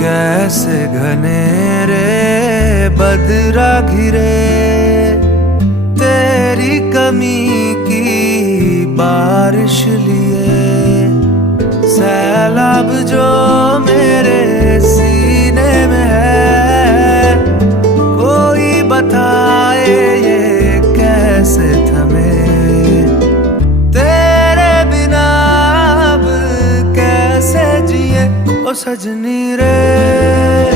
कैसे घने रे बदरा घिरे, तेरी कमी की बारिश लिए। सैलाब जो मेरे सीने में है, कोई बताए ये कैसे थमे। तेरे बिना अब कैसे जिए ओ सजनी रे।